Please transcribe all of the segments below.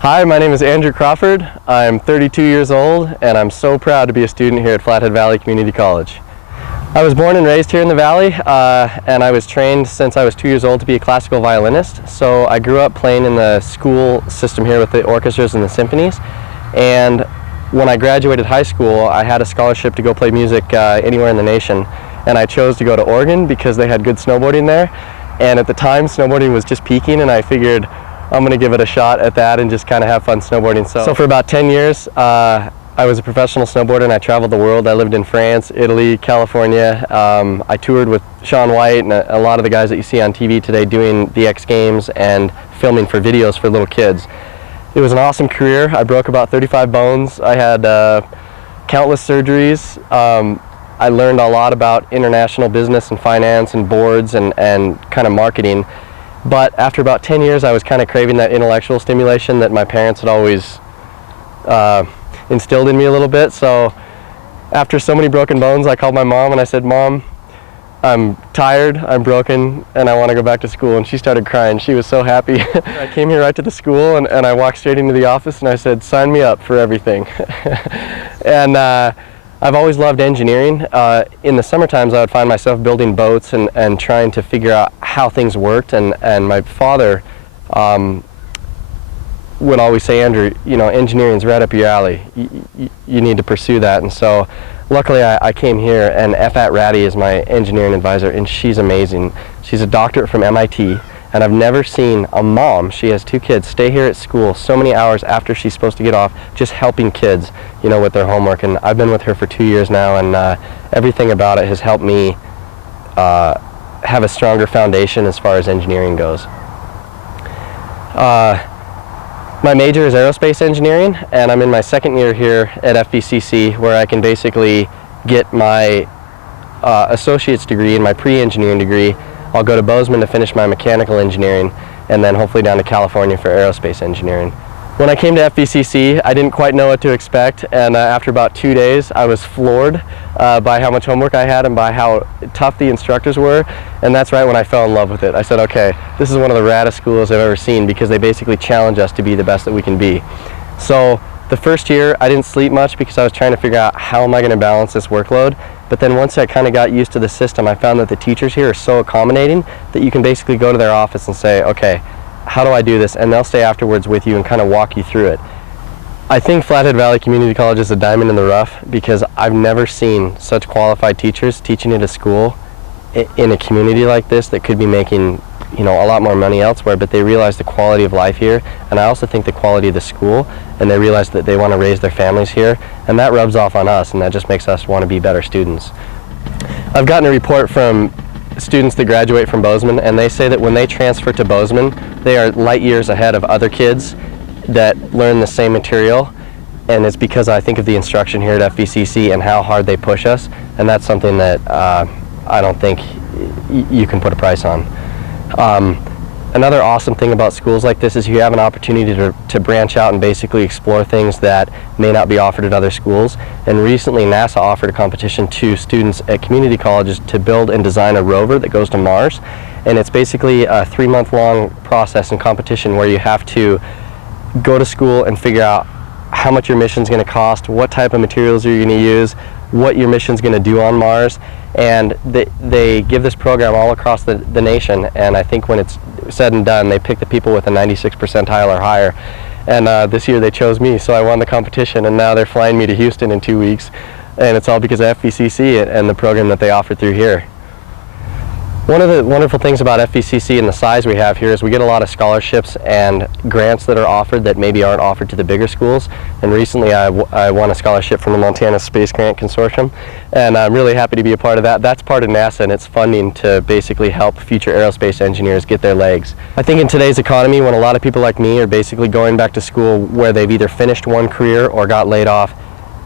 Hi, my name is Andrew Crawford. I'm 32 years old and I'm so proud to be a student here at Flathead Valley Community College. I was born and raised here in the valley and I was trained since I was 2 years old to be a classical violinist. So I grew up playing in the school system here with the orchestras and the symphonies. And when I graduated high school, I had a scholarship to go play music anywhere in the nation. And I chose to go to Oregon because they had good snowboarding there. And at the time, snowboarding was just peaking, and I figured I'm going to give it a shot at that and just kind of have fun snowboarding. So for about 10 years, I was a professional snowboarder and I traveled the world. I lived in France, Italy, California. I toured with Shaun White and a lot of the guys that you see on TV today doing the X Games and filming for videos for little kids. It was an awesome career. I broke about 35 bones. I had countless surgeries. I learned a lot about international business and finance and boards and kind of marketing. But after about 10 years, I was kind of craving that intellectual stimulation that my parents had always instilled in me a little bit. So after so many broken bones, I called my mom and I said, "Mom, I'm tired, I'm broken, and I want to go back to school." And she started crying. She was so happy. I came here right to the school and I walked straight into the office and I said, "Sign me up for everything." And I've always loved engineering. In the summer times, I would find myself building boats and trying to figure out how things worked. And my father would always say, "Andrew, you know, engineering's right up your alley. You need to pursue that." And so luckily I came here, and F.at Ratty is my engineering advisor, and she's amazing. She's a doctorate from MIT. And I've never seen a mom, she has 2 kids, stay here at school so many hours after she's supposed to get off, just helping kids, you know, with their homework. And I've been with her for 2 years now, and everything about it has helped me have a stronger foundation as far as engineering goes. My major is aerospace engineering, and I'm in my 2nd year here at FVCC, where I can basically get my associate's degree and my pre-engineering degree. I'll go to Bozeman to finish my mechanical engineering, and then hopefully down to California for aerospace engineering. When I came to FVCC, I didn't quite know what to expect, and after about 2 days, I was floored by how much homework I had and by how tough the instructors were, and that's right when I fell in love with it. I said, okay, this is one of the raddest schools I've ever seen, because they basically challenge us to be the best that we can be. So the first year, I didn't sleep much because I was trying to figure out how am I going to balance this workload. But then once I kind of got used to the system, I found that the teachers here are so accommodating that you can basically go to their office and say, okay, how do I do this? And they'll stay afterwards with you and kind of walk you through it. I think Flathead Valley Community College is a diamond in the rough, because I've never seen such qualified teachers teaching at a school in a community like this that could be making, you know, a lot more money elsewhere, but they realize the quality of life here, and I also think the quality of the school, and they realize that they want to raise their families here, and that rubs off on us, and that just makes us want to be better students. I've gotten a report from students that graduate from Bozeman, and they say that when they transfer to Bozeman, they are light years ahead of other kids that learn the same material, and it's because I think of the instruction here at FVCC and how hard they push us, and that's something that I don't think you can put a price on. Another awesome thing about schools like this is you have an opportunity to branch out and basically explore things that may not be offered at other schools. And recently NASA offered a competition to students at community colleges to build and design a rover that goes to Mars. And it's basically a 3-month-long process and competition where you have to go to school and figure out how much your mission's going to cost, what type of materials you're going to use, what your mission's going to do on Mars. And they give this program all across the nation, and I think when it's said and done, they pick the people with a 96th percentile or higher. And this year they chose me, so I won the competition, and now they're flying me to Houston in 2 weeks, and it's all because of FVCC and the program that they offer through here. One of the wonderful things about FVCC and the size we have here is we get a lot of scholarships and grants that are offered that maybe aren't offered to the bigger schools. And recently I won a scholarship from the Montana Space Grant Consortium, and I'm really happy to be a part of that. That's part of NASA, and it's funding to basically help future aerospace engineers get their legs. I think in today's economy, when a lot of people like me are basically going back to school where they've either finished one career or got laid off,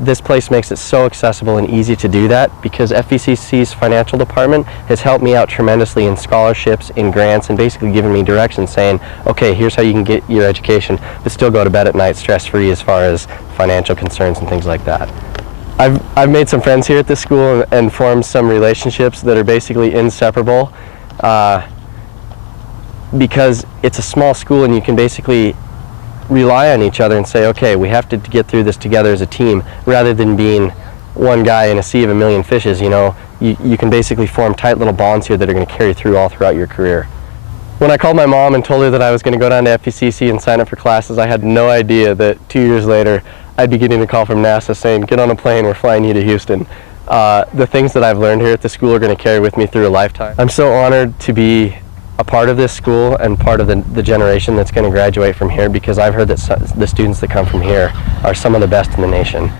this place makes it so accessible and easy to do that, because FVCC's financial department has helped me out tremendously in scholarships, in grants, and basically given me direction saying, okay, here's how you can get your education, but still go to bed at night stress-free as far as financial concerns and things like that. I've made some friends here at this school and formed some relationships that are basically inseparable because it's a small school and you can basically rely on each other and say, okay, we have to get through this together as a team, rather than being one guy in a sea of a million fishes. You know, you can basically form tight little bonds here that are going to carry through all throughout your career. When I called my mom and told her that I was going to go down to FVCC and sign up for classes, I had no idea that 2 years later I'd be getting a call from NASA saying, get on a plane, we're flying you to Houston. The things that I've learned here at the school are going to carry with me through a lifetime. I'm so honored to be a part of this school and part of the generation that's going to graduate from here, because I've heard that the students that come from here are some of the best in the nation.